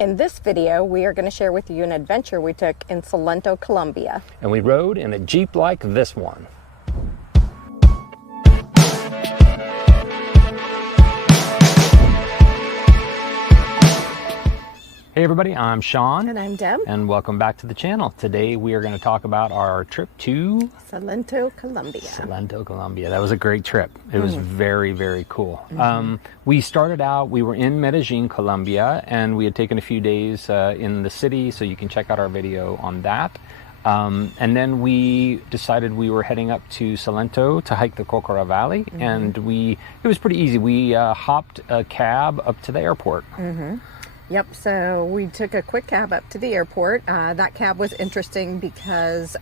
In this video, we are going to share with you an adventure we took in Salento, Colombia. And we rode in a Jeep like this one. Hey everybody, I'm Sean. And I'm Deb. And welcome back to the channel. Today we are going to talk about our trip to Salento, Colombia. Salento, Colombia. That was a great trip. It was very, very cool. We started out, we were in Medellin, Colombia, and we had taken a few days in the city, so you can check out our video on that. And then we decided we were heading up to Salento to hike the Cocora Valley, and it was pretty easy. We hopped a cab up to the airport. Yep, so we took a quick cab up to the airport. That cab was interesting because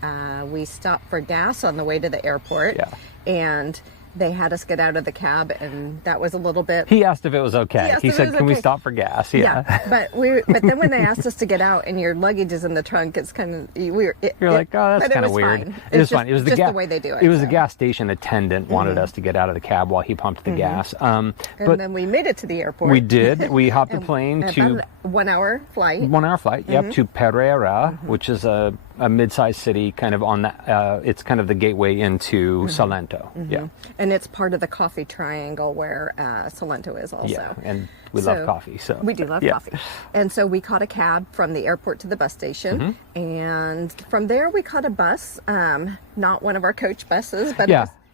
we stopped for gas on the way to the airport. Yeah. And they had us get out of the cab, and that was a little bit... He asked if it was okay. He said, can we stop for gas? Yeah. But then when they asked us to get out and your luggage is in the trunk, it's kind of... You're like, oh, that's kind of weird. Fine. It was fine. It was just the way they do it. It was the gas station attendant wanted us to get out of the cab while he pumped the gas. But then we made it to the airport. We did. We hopped a plane to... 1 hour flight. 1 hour flight, yep, to Pereira, which is a mid-sized city kind of on the... it's kind of the gateway into Salento. Yeah. And it's part of the coffee triangle where Salento is also. Yeah, and we love coffee. So we do love coffee. And so we caught a cab from the airport to the bus station. And from there we caught a bus, not one of our coach buses, but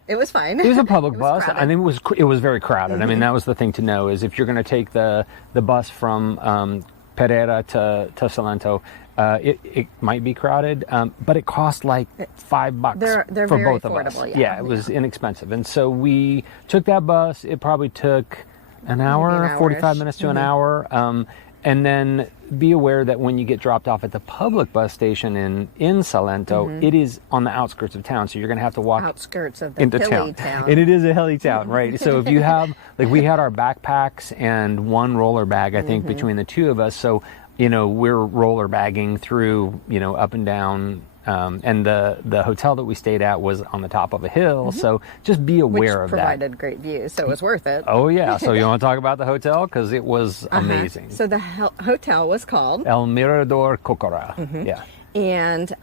it was fine. It was a public bus. I think it was very crowded. I mean, that was the thing to know, is if you're going to take the bus from Pereira to Salento, it might be crowded, but it cost like $5 they're for very both of us. affordable, Yeah, it was inexpensive. And so we took that bus. It probably took an hour, 45 minutes to an hour. And then be aware that when you get dropped off at the public bus station in Salento, it is on the outskirts of town. So you're going to have to walk outskirts of the into hilly town. And it is a hilly town, right? So if you have, like, we had our backpacks and one roller bag, I think, between the two of us. So, you know, we're roller bagging through, you know, up and down. And the hotel that we stayed at was on the top of a hill, so just be aware of that. Which provided great views, so it was worth it. Oh yeah, so you want to talk about the hotel? Because it was amazing. So the hotel was called? El Mirador de Corcora, yeah. And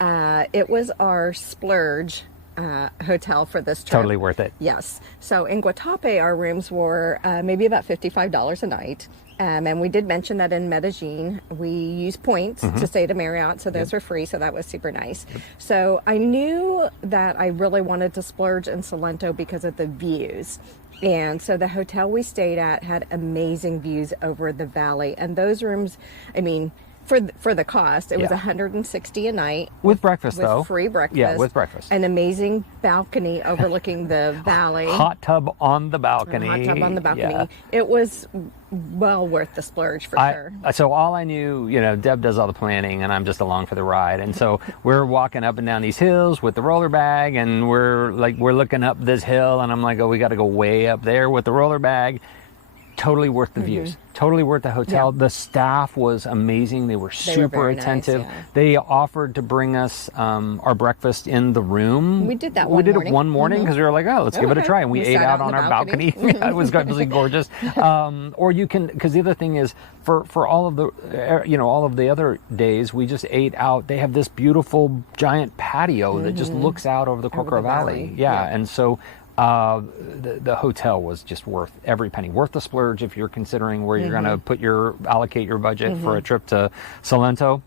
it was our splurge hotel for this trip. Totally worth it. Yes. So in Guatape, our rooms were maybe about $55 a night. And we did mention that in Medellin, we use points to stay to Marriott, so those were free, so that was super nice. So I knew that I really wanted to splurge in Salento because of the views. And so the hotel we stayed at had amazing views over the valley. And those rooms, I mean, for the cost, it was $160 a night. With breakfast, though. With free breakfast. Yeah, with breakfast. An amazing balcony overlooking the valley. Hot tub on the balcony. Hot tub on the balcony. Yeah. It was well worth the splurge for sure. So all I knew, you know, Deb does all the planning and I'm just along for the ride. And so we're walking up and down these hills with the roller bag, and we're looking up this hill, and I'm like, oh, we got to go way up there with the roller bag. Totally worth the views. Totally worth the hotel. The staff was amazing. They were super attentive. Nice, yeah. They offered to bring us our breakfast in the room. We did that one morning. We did it one morning because we were like, oh, let's give it a try. And we ate out on our balcony. Yeah, it was absolutely gorgeous. Or you can, because the other thing is, for all of the, you know, all of the other days, we just ate out. They have this beautiful giant patio that just looks out over the Cocora Valley. Yeah, and so the hotel was just worth every penny, worth the splurge if you're considering where you're going to allocate your budget for a trip to Salento.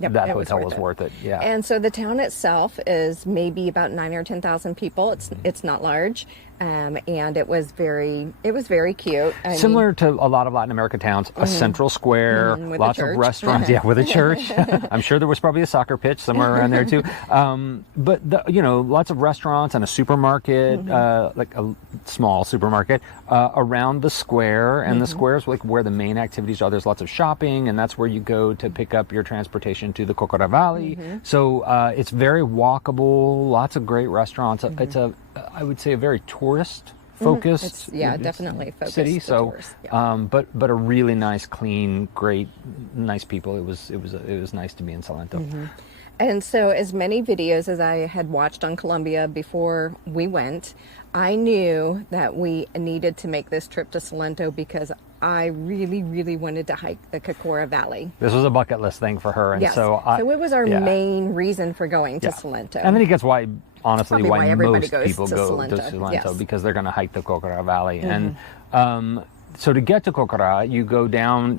Yep, that hotel was worth it. Yeah. And so the town itself is maybe about 9,000 or 10,000 people. It's not large. And it was very cute. Similar to a lot of Latin American towns, a central square, lots of restaurants, with a church. I'm sure there was probably a soccer pitch somewhere around there too. But you know, lots of restaurants and a supermarket, like a small supermarket around the square, and the square is like where the main activities are. There's lots of shopping, and that's where you go to pick up your transportation to the Cocora Valley. So it's very walkable, lots of great restaurants. It's I would say a very tourist focused definitely focused city. So tourists, but a really nice, clean, great, nice people. It was nice to be in Salento. And so as many videos as I had watched on Colombia before we went, I knew that we needed to make this trip to Salento because I really, really wanted to hike the Cocora Valley. This was a bucket list thing for her. And yes. so it was our main reason for going to Salento. And I think that's why, honestly, why most people go to Salento, because they're going to hike the Cocora Valley. And so to get to Cocora, you go down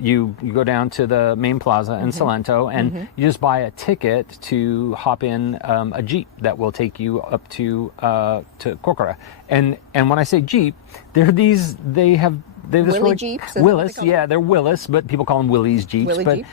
to the main plaza in Salento, and you just buy a ticket to hop in a Jeep that will take you up to Cocora. And when I say Jeep, they have Willy Jeeps? Willys, they're Willys, but people call them Willys Jeeps. Willy but Jeep.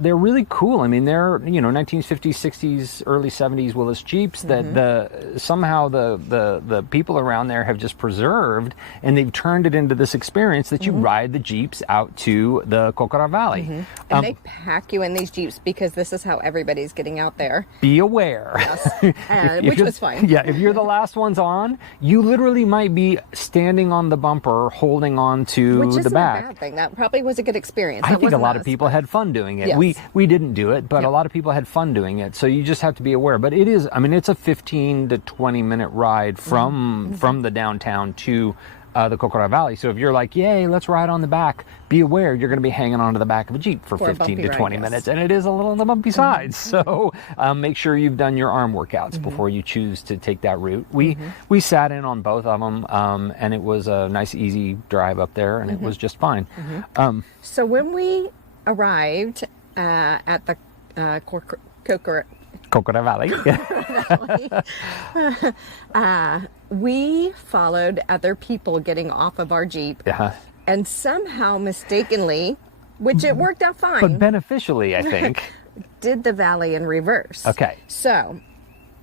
They're really cool. I mean, they're 1950s, 60s, early 70s Willys Jeeps that somehow the people around there have just preserved, and they've turned it into this experience that you ride the Jeeps out to the Cocora Valley. And they pack you in these Jeeps because this is how everybody's getting out there. Be aware. Yes. Which was fine. Yeah, if you're the last ones on, you literally might be standing on the bumper holding on to Which the back. Which isn't a bad thing. That probably was a good experience. I think a lot of people had fun doing it. Yes. We didn't do it, but a lot of people had fun doing it. So you just have to be aware. But it is, I mean, it's a 15 to 20 minute ride from the downtown to the Cocora Valley. So if you're like, yay, let's ride on the back, be aware you're going to be hanging onto the back of a Jeep for 15 to 20 minutes. And it is a little on the bumpy side. So make sure you've done your arm workouts before you choose to take that route. We sat in on both of them, and it was a nice, easy drive up there, and it was just fine. So when we arrived at the Cocora Valley. We followed other people getting off of our Jeep, and somehow mistakenly, which it worked out fine, but beneficially, I think, did the valley in reverse. Okay. So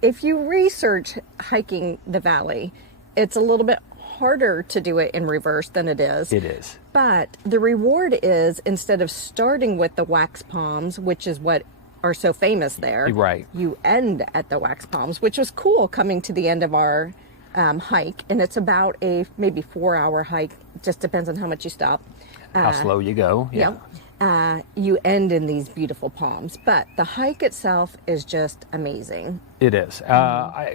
if you research hiking the valley, it's a little bit harder to do it in reverse than it is. It is. But the reward is, instead of starting with the wax palms, which is what are so famous there, right, you end at the wax palms, which was cool coming to the end of our hike. And it's about a maybe 4-hour hike. Just depends on how much you stop. How slow you go. Yeah. You end in these beautiful palms, but the hike itself is just amazing. It is.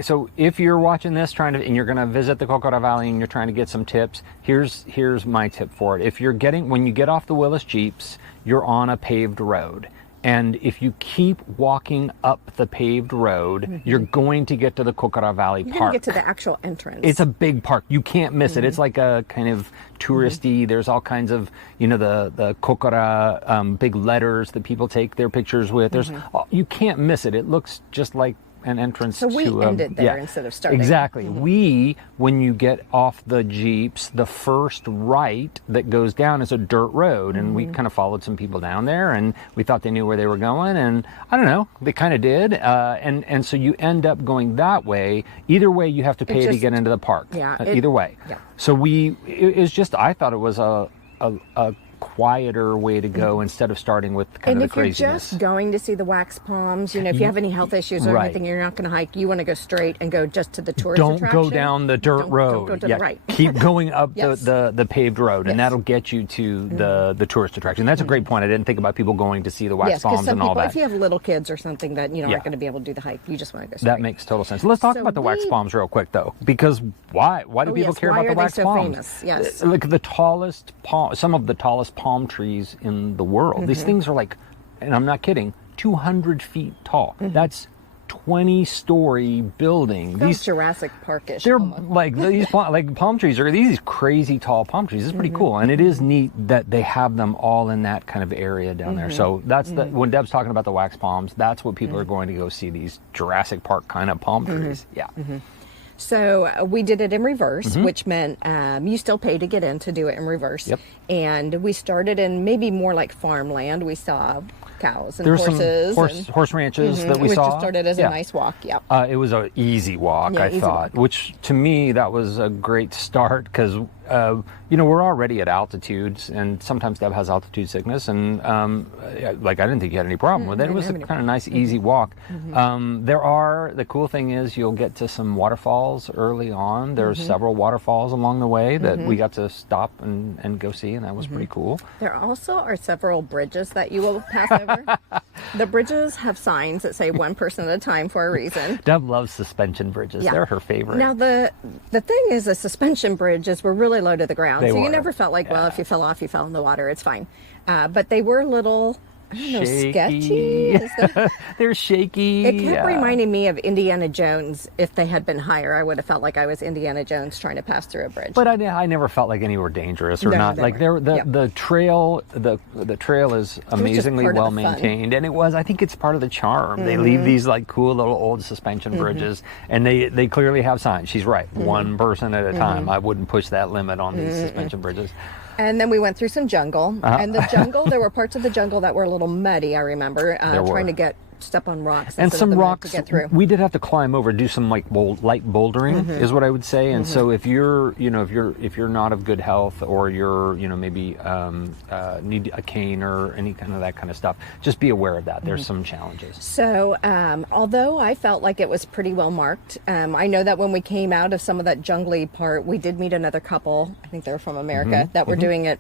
So if you're watching this and you're going to visit the Cocora Valley and you're trying to get some tips, here's my tip for it. If you're when you get off the Willys Jeeps, you're on a paved road. And if you keep walking up the paved road, you're going to get to the Cocora Valley Park. You're going to get to the actual entrance. It's a big park. You can't miss it. It's like a kind of touristy. There's all kinds of, the Cocora big letters that people take their pictures with. There's you can't miss it. It looks just like an entrance to... So we ended there instead of starting. Exactly. When you get off the Jeeps, the first right that goes down is a dirt road, and we kind of followed some people down there, and we thought they knew where they were going, and I don't know, they kind of did, and so you end up going that way. Either way, you have to pay to get into the park. Either way. Yeah. So it's just, I thought it was a quieter way to go instead of starting with kind of the craziness. And if you're just going to see the wax palms, if you have any health issues or anything, you're not going to hike. You want to go straight and go just to the tourist attraction. Don't go down the dirt road. Don't go to the right. Keep going up the paved road, and that'll get you to the tourist attraction. That's a great point. I didn't think about people going to see the wax palms and all that. If you have little kids or something that aren't going to be able to do the hike, you just want to go straight. That makes total sense. Let's talk about the wax palms real quick, though, because why do people care about the wax palms? Famous? Yes. Like some of the tallest palm trees in the world. These things are like, and I'm not kidding, 200 feet tall. That's 20-story building. These Jurassic Park-ish. They're like these palm trees are these crazy tall palm trees. It's pretty cool, and it is neat that they have them all in that kind of area down there. So that's when Deb's talking about the wax palms, that's what people are going to go see, these Jurassic Park kind of palm trees. Yeah. So we did it in reverse, which meant you still pay to get in to do it in reverse. Yep. And we started in maybe more like farmland. We saw cows and horses. Some horse ranches that we saw. We just started as a nice walk. Yep. It was an easy walk, I thought, which to me, that was a great start because we're already at altitudes, and sometimes Deb has altitude sickness, and like I didn't think you had any problem with it. It was a kind of nice, easy walk. The cool thing is you'll get to some waterfalls early on. There's several waterfalls along the way that we got to stop and go see, and that was pretty cool. There also are several bridges that you will pass over. The bridges have signs that say one person at a time for a reason. Deb loves suspension bridges. Yeah. They're her favorite. Now, the thing is, the suspension bridges were really low to the ground. You never felt like, well, if you fell off, you fell in the water. It's fine. But they were a little... I don't know, sketchy. They're shaky. It kept reminding me of Indiana Jones. If they had been higher, I would have felt like I was Indiana Jones trying to pass through a bridge. But I never felt like any were dangerous or not. Like the trail is amazingly well maintained, and I think it's part of the charm. They leave these like cool little old suspension bridges, and they clearly have signs. She's right. One person at a time. I wouldn't push that limit on these suspension bridges. And then we went through some jungle. And the jungle, there were parts of the jungle that were a little muddy, I remember, trying to step on rocks. And some rocks, to get through. We did have to climb over, do some like light bouldering, is what I would say. And so if you're not of good health, or you're, maybe need a cane or any kind of that kind of stuff, just be aware of that. There's some challenges. So although I felt like it was pretty well marked, I know that when we came out of some of that jungly part, we did meet another couple, I think they were from America, that were doing it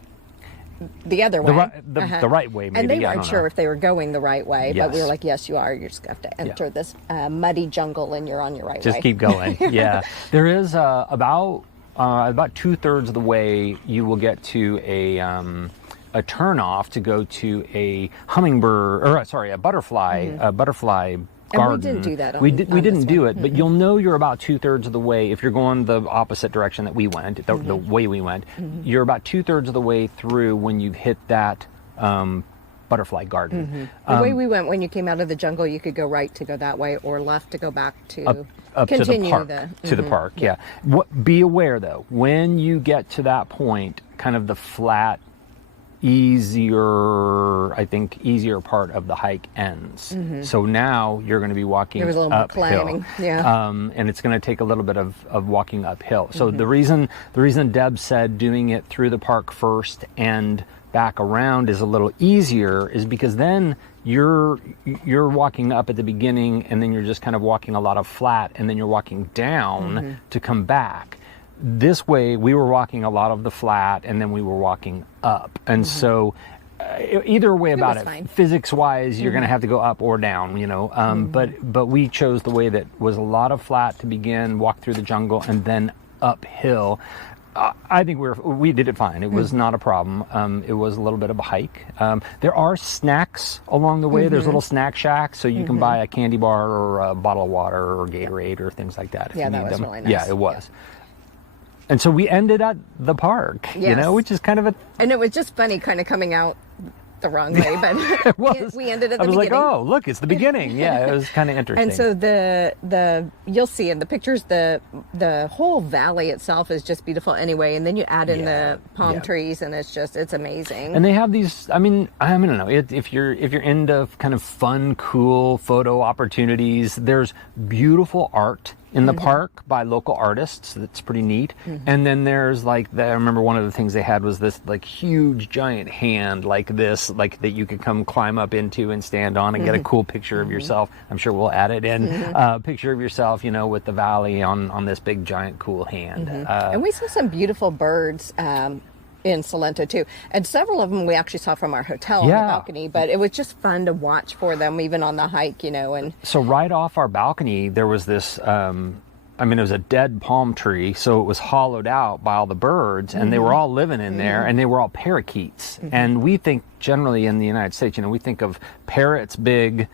the other way. The right way, maybe. And they weren't sure if they were going the right way, but we were like, yes, you are. You're just going to have to enter this muddy jungle, and you're on your right way. Just keep going. Yeah. There is about 2/3 of the way you will get to a turnoff to go to a butterfly garden. And we didn't do that. We didn't do it, but you'll know you're about 2/3 of the way if you're going the opposite direction that we went, the way we went. You're about 2/3 of the way through when you hit that butterfly garden. The way we went, when you came out of the jungle, you could go right to go that way, or left to go back to up continue to the park. Yeah. Be aware though, when you get to that point, kind of the flat, easier part of the hike ends. So now you're going to be walking uphill. There was a little more climbing. Yeah. And it's going to take a little bit of walking uphill. So the reason Deb said doing it through the park first and back around is a little easier is because then you're walking up at the beginning, and then you're just kind of walking a lot of flat, and then you're walking down to come back. This way, we were walking a lot of the flat, and then we were walking up. And so either way about it, physics-wise, you're going to have to go up or down, But we chose the way that was a lot of flat to begin, walk through the jungle, and then uphill. I think we did it fine. It was not a problem. It was a little bit of a hike. There are snacks along the way. There's little snack shacks, so you can buy a candy bar or a bottle of water or Gatorade or things like that if you need them. Yeah, that was really nice. Yeah, it was. And so we ended at the park, which is kind of And it was just funny kind of coming out the wrong way, but we ended at the beginning. I was like, oh, look, it's the beginning. Yeah, it was kind of interesting. And so the you'll see in the pictures, the whole valley itself is just beautiful anyway, and then you add in the palm trees, and it's amazing. And they have these, I don't know, if you're into kind of fun, cool photo opportunities, there's beautiful art in the park by local artists. That's pretty neat. And then there's I remember one of the things they had was this like huge giant hand like this, like that you could come climb up into and stand on and get a cool picture of yourself. I'm sure we'll add it in. Picture of yourself, with the valley on this big giant cool hand. And we saw some beautiful birds in Salento too, and several of them we actually saw from our hotel on the balcony, but it was just fun to watch for them even on the hike, and so right off our balcony there was this it was a dead palm tree, so it was hollowed out by all the birds, and they were all living in there, and they were all parakeets. And we think generally in the United States, we think of parrots big,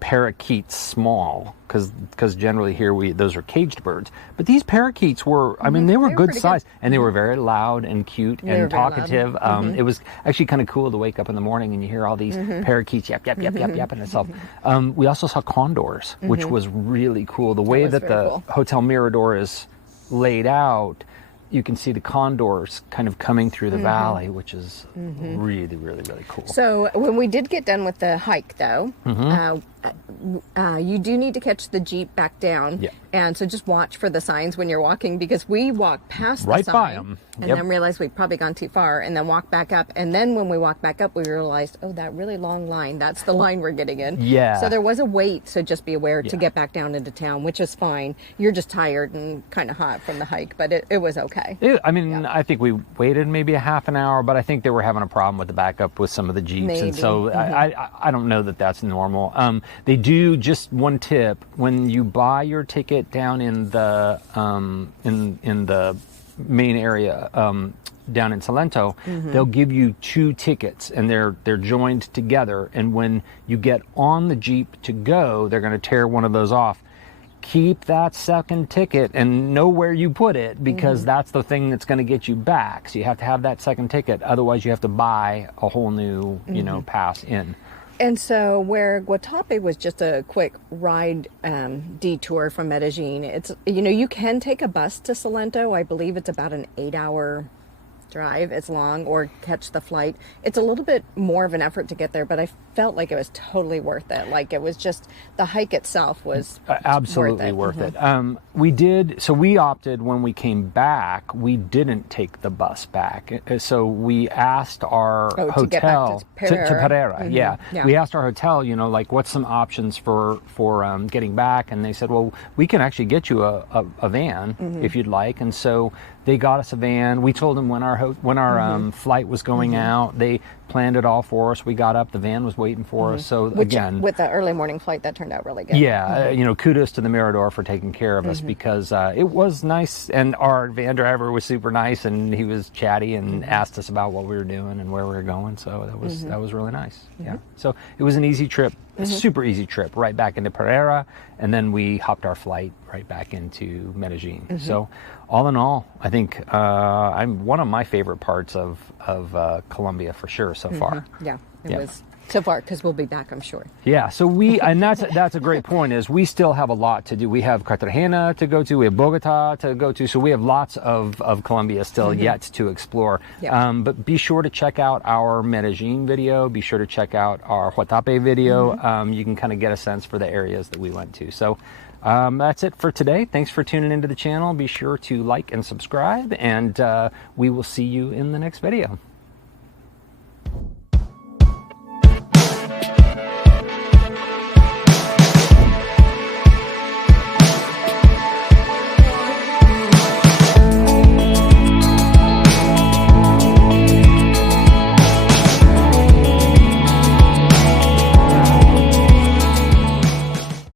parakeets small, because generally here those are caged birds. But these parakeets were, they were good size, and they were very loud and cute and talkative. It was actually kind of cool to wake up in the morning and you hear all these parakeets yap yap yap yap yap and itself. We also saw condors, which was really cool. The way that the Hotel Mirador is laid out, you can see the condors kind of coming through the valley, which is really, really, really cool. So when we did get done with the hike, though, you do need to catch the Jeep back down. And so just watch for the signs when you're walking, because we walked past the right sign by them. and then realized we'd probably gone too far, and then walked back up. And then when we walked back up, we realized, oh, that really long line, that's the line we're getting in. Yeah. So there was a wait, so just be aware to get back down into town, which is fine. You're just tired and kind of hot from the hike, but it was okay. I think we waited maybe a half an hour, but I think they were having a problem with the backup with some of the Jeeps. Maybe. And so I don't know that that's normal. They do, just one tip, when you buy your ticket down in the in the main area down in Salento, they'll give you 2 tickets, and they're joined together, and when you get on the Jeep to go, they're going to tear one of those off. Keep that second ticket and know where you put it, because that's the thing that's going to get you back. So you have to have that second ticket, otherwise you have to buy a whole new pass in. And so where Guatapé was just a quick ride detour from Medellin, it's, you can take a bus to Salento. I believe it's about an 8-hour drive. It's long, or catch the flight. It's a little bit more of an effort to get there, but I felt like it was totally worth it. Like, it was just, the hike itself was absolutely worth it. We opted, when we came back, we didn't take the bus back. So we asked our hotel to Pereira. Yeah. We asked our hotel, like, what's some options for getting back, and they said, well, we can actually get you a van if you'd like. And so they got us a van. We told them when our flight was going out. They planned it all for us. We got up, the van was waiting for us. So again, with the early morning flight, that turned out really good. Yeah, kudos to the Mirador for taking care of us, because it was nice, and our van driver was super nice, and he was chatty and asked us about what we were doing and where we were going. So that was really nice. Yeah. So it was an easy trip, a super easy trip, right back into Pereira, and then we hopped our flight right back into Medellin. So all in all, I think I'm one of my favorite parts of Colombia for sure so far. Yeah, it was so far, because we'll be back, I'm sure. Yeah, so and that's a great point, is we still have a lot to do. We have Cartagena to go to, we have Bogota to go to, so we have lots of Colombia still yet to explore. But be sure to check out our Medellin video, be sure to check out our Guatapé video. You can kind of get a sense for the areas that we went to. So that's it for today. Thanks for tuning into the channel. Be sure to like and subscribe, and we will see you in the next video.